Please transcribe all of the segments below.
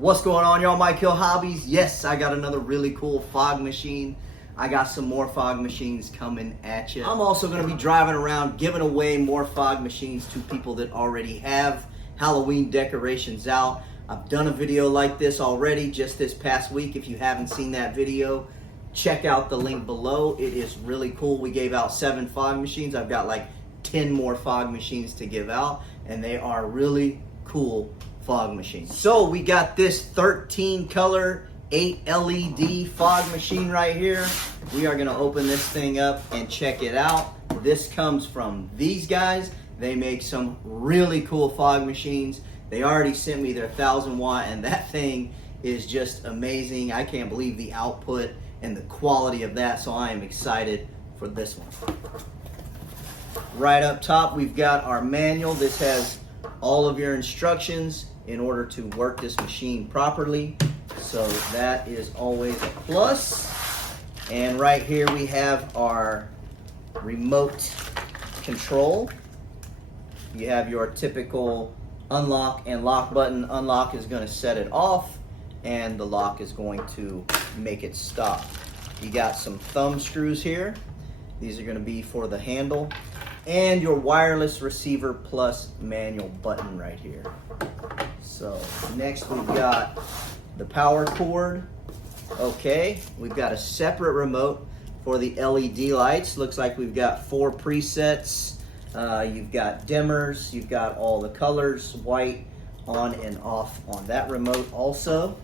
What's going on, y'all? Mike Hill Hobbies. Yes, I got another really cool fog machine. I got some more fog machines coming at you. I'm also going to be driving around giving away more fog machines to people that already have Halloween decorations out. I've done a video like this already just this past week. If you haven't seen that video, check out the link below. It is really cool. We gave out 7 fog machines. I've got like 10 more fog machines to give out, and they are really cool fog machines. So we got this 13 color 8 LED fog machine right here. We are going to open this thing up and check it out. This comes from these guys. They make some really cool fog machines. They already sent me their 1000 watt, and that thing is just amazing. I can't believe the output and the quality of that, so I am excited for this one. Right up top, we've got our manual. This has all of your instructions in order to work this machine properly, so that is always a plus. And right here we have our remote control. You have your typical unlock and lock button. Unlock is going to set it off, and the lock is going to make it stop. You got some thumb screws here. These are going to be for the handle, and your wireless receiver plus manual button right here. So next we've got the power cord. Okay, we've got a separate remote for the LED lights. Looks like we've got 4 presets. You've got dimmers, you've got all the colors, white, on and off on that remote also.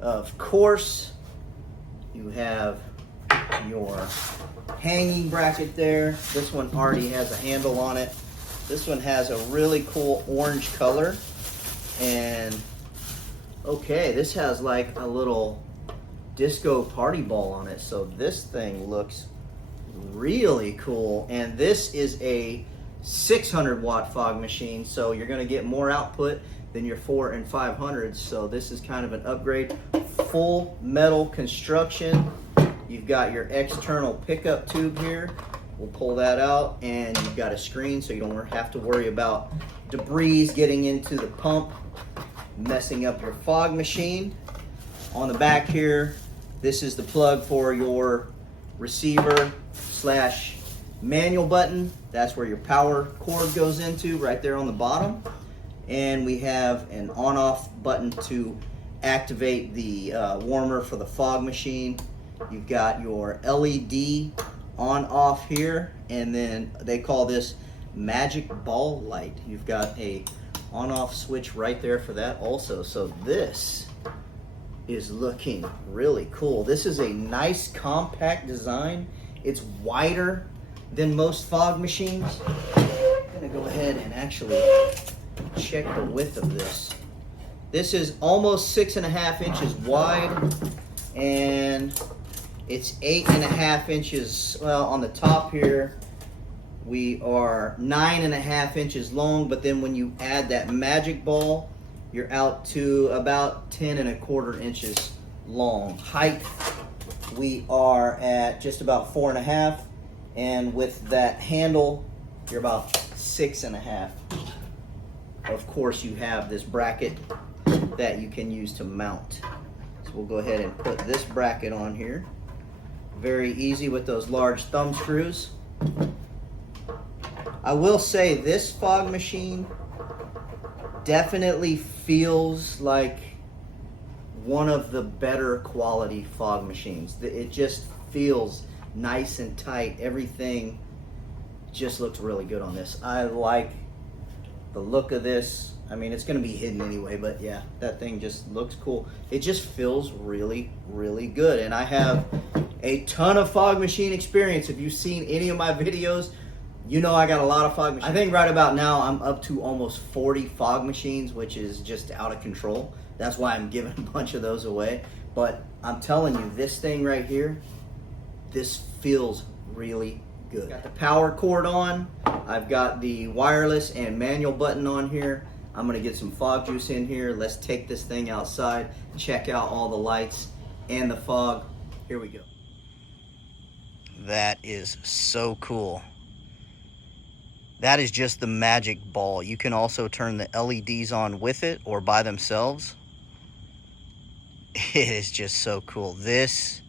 Of course, you have your hanging bracket there. This one already has a handle on it. This one has a really cool orange color. And okay, this has like a little disco party ball on it. So this thing looks really cool. And this is a 600 watt fog machine, so you're going to get more output than your 4 and 500s. So this is kind of an upgrade. Full metal construction. You've got your external pickup tube here. We'll pull that out, and you've got a screen so you don't have to worry about debris getting into the pump, messing up your fog machine. On the back here, this is the plug for your receiver slash manual button. That's where your power cord goes into, right there on the bottom. And we have an on-off button to activate the warmer for the fog machine. You've got your LED on-off here, and then they call this magic ball light. You've got a on-off switch right there for that also. So this is looking really cool. This is a nice compact design. It's wider than most fog machines. I'm gonna go ahead and actually check the width of this. This is almost 6.5 inches wide, and it's 8.5 inches, well, on the top here we are 9.5 inches long, but then when you add that magic ball, you're out to about 10.25 inches long. Height, we are at just about 4.5, and with that handle, you're about 6.5. Of course, you have this bracket that you can use to mount. So we'll go ahead and put this bracket on here. Very easy with those large thumb screws. I will say this fog machine definitely feels like one of the better quality fog machines. It just feels nice and tight. Everything just looks really good on this. I like the look of this. I mean, it's going to be hidden anyway, but yeah, that thing just looks cool. It just feels really, really good. And I have a ton of fog machine experience. If you've seen any of my videos, you know I got a lot of fog machines. I think right about now I'm up to almost 40 fog machines, which is just out of control. That's why I'm giving a bunch of those away. But I'm telling you, this thing right here, this feels really good. Got the power cord on. I've got the wireless and manual button on here. I'm gonna get some fog juice in here. Let's take this thing outside, check out all the lights and the fog. Here we go. That is so cool. That is just the magic ball. You can also turn the LEDs on with it or by themselves. It is just so cool. This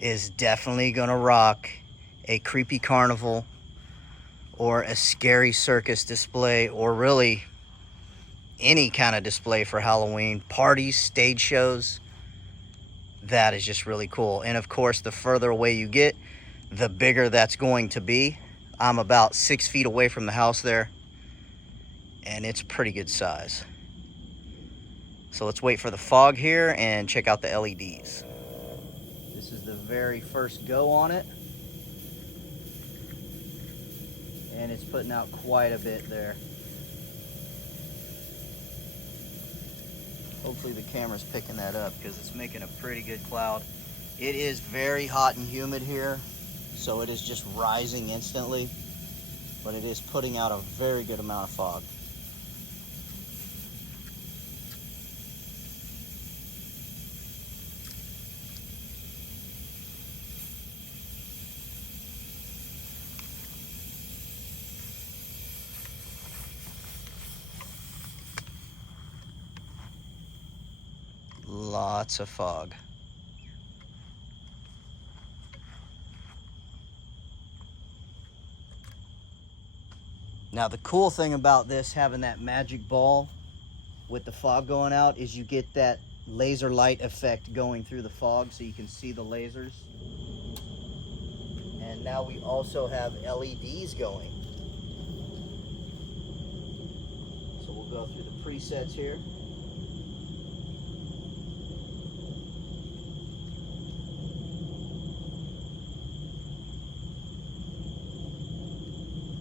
is definitely gonna rock a creepy carnival or a scary circus display, or really any kind of display for Halloween, parties, stage shows. That is just really cool. And of course, the further away you get, the bigger that's going to be. I'm about 6 feet away from the house there, and it's pretty good size. So let's wait for the fog here and check out the LEDs. This is the very first go on it, and it's putting out quite a bit there. Hopefully the camera's picking that up because it's making a pretty good cloud. It is very hot and humid here, so it is just rising instantly, but it is putting out a very good amount of fog. Lots of fog. Now the cool thing about this, having that magic ball with the fog going out, is you get that laser light effect going through the fog so you can see the lasers. And now we also have LEDs going. So we'll go through the presets here.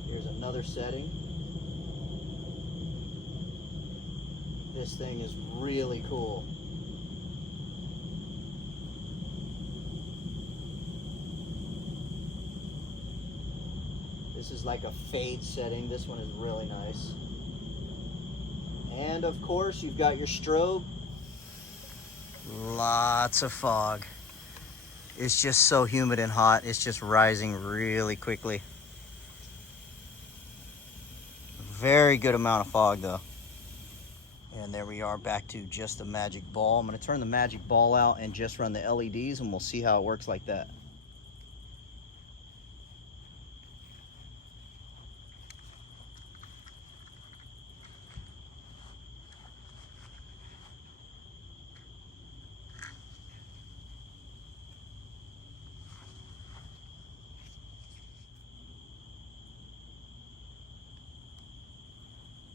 Here's another setting. This thing is really cool. This is like a fade setting. This one is really nice. And of course, you've got your strobe. Lots of fog. It's just so humid and hot. It's just rising really quickly. Very good amount of fog though. And there we are, back to just the magic ball. I'm going to turn the magic ball out and just run the LEDs, and we'll see how it works like that.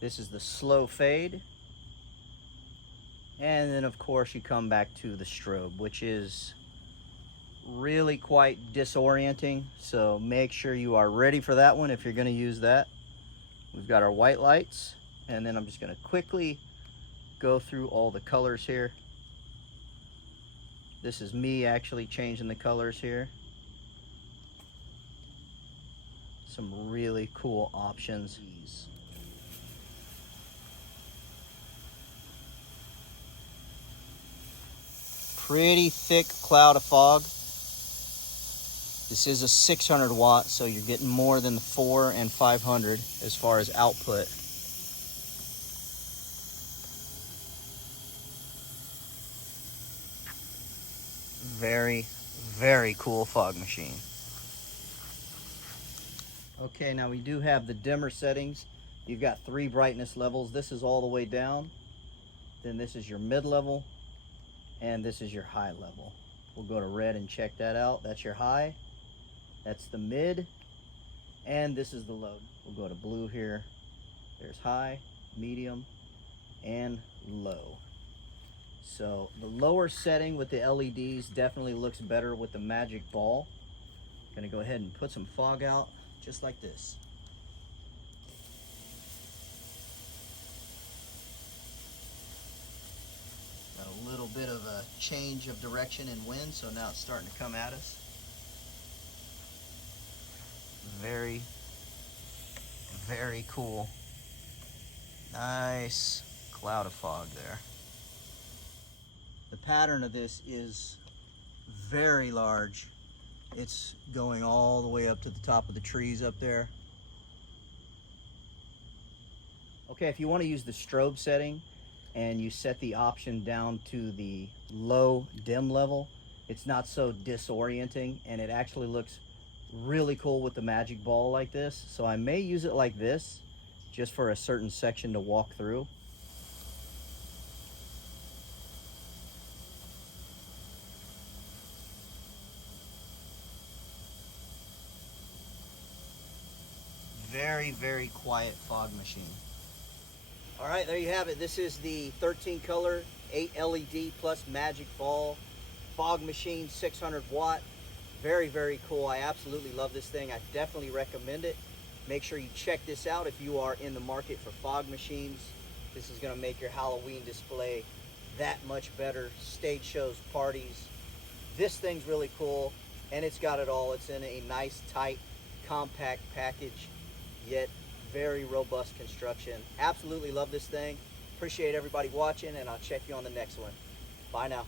This is the slow fade. And then of course you come back to the strobe, which is really quite disorienting. So make sure you are ready for that one if you're going to use that. We've got our white lights, and then I'm just going to quickly go through all the colors here. This is me actually changing the colors here. Some really cool options. Pretty thick cloud of fog. This is a 600 watt, so you're getting more than the 4 and 500 as far as output. Very, very cool fog machine. Okay, now we do have the dimmer settings. You've got 3 brightness levels. This is all the way down. Then this is your mid-level. And this is your high level. We'll go to red and check that out. That's your high. That's the mid. And this is the low. We'll go to blue here. There's high, medium, and low. So the lower setting with the LEDs definitely looks better with the magic ball. Gonna go ahead and put some fog out just like this. Got a little bit of a change of direction and wind, so now it's starting to come at us. Very, very cool. Nice cloud of fog there. The pattern of this is very large. It's going all the way up to the top of the trees up there. Okay, if you want to use the strobe setting, and you set the option down to the low dim level, it's not so disorienting, and it actually looks really cool with the magic ball like this. So I may use it like this just for a certain section to walk through. Very, very quiet fog machine. All right, there you have it. This is the 13 color, 8 LED plus magic ball fog machine, 600 watt. Very, very cool. I absolutely love this thing. I definitely recommend it. Make sure you check this out if you are in the market for fog machines. This is gonna make your Halloween display that much better. Stage shows, parties. This thing's really cool, and it's got it all. It's in a nice, tight, compact package, yet very robust construction. Absolutely love this thing. Appreciate everybody watching, and I'll check you on the next one. Bye now.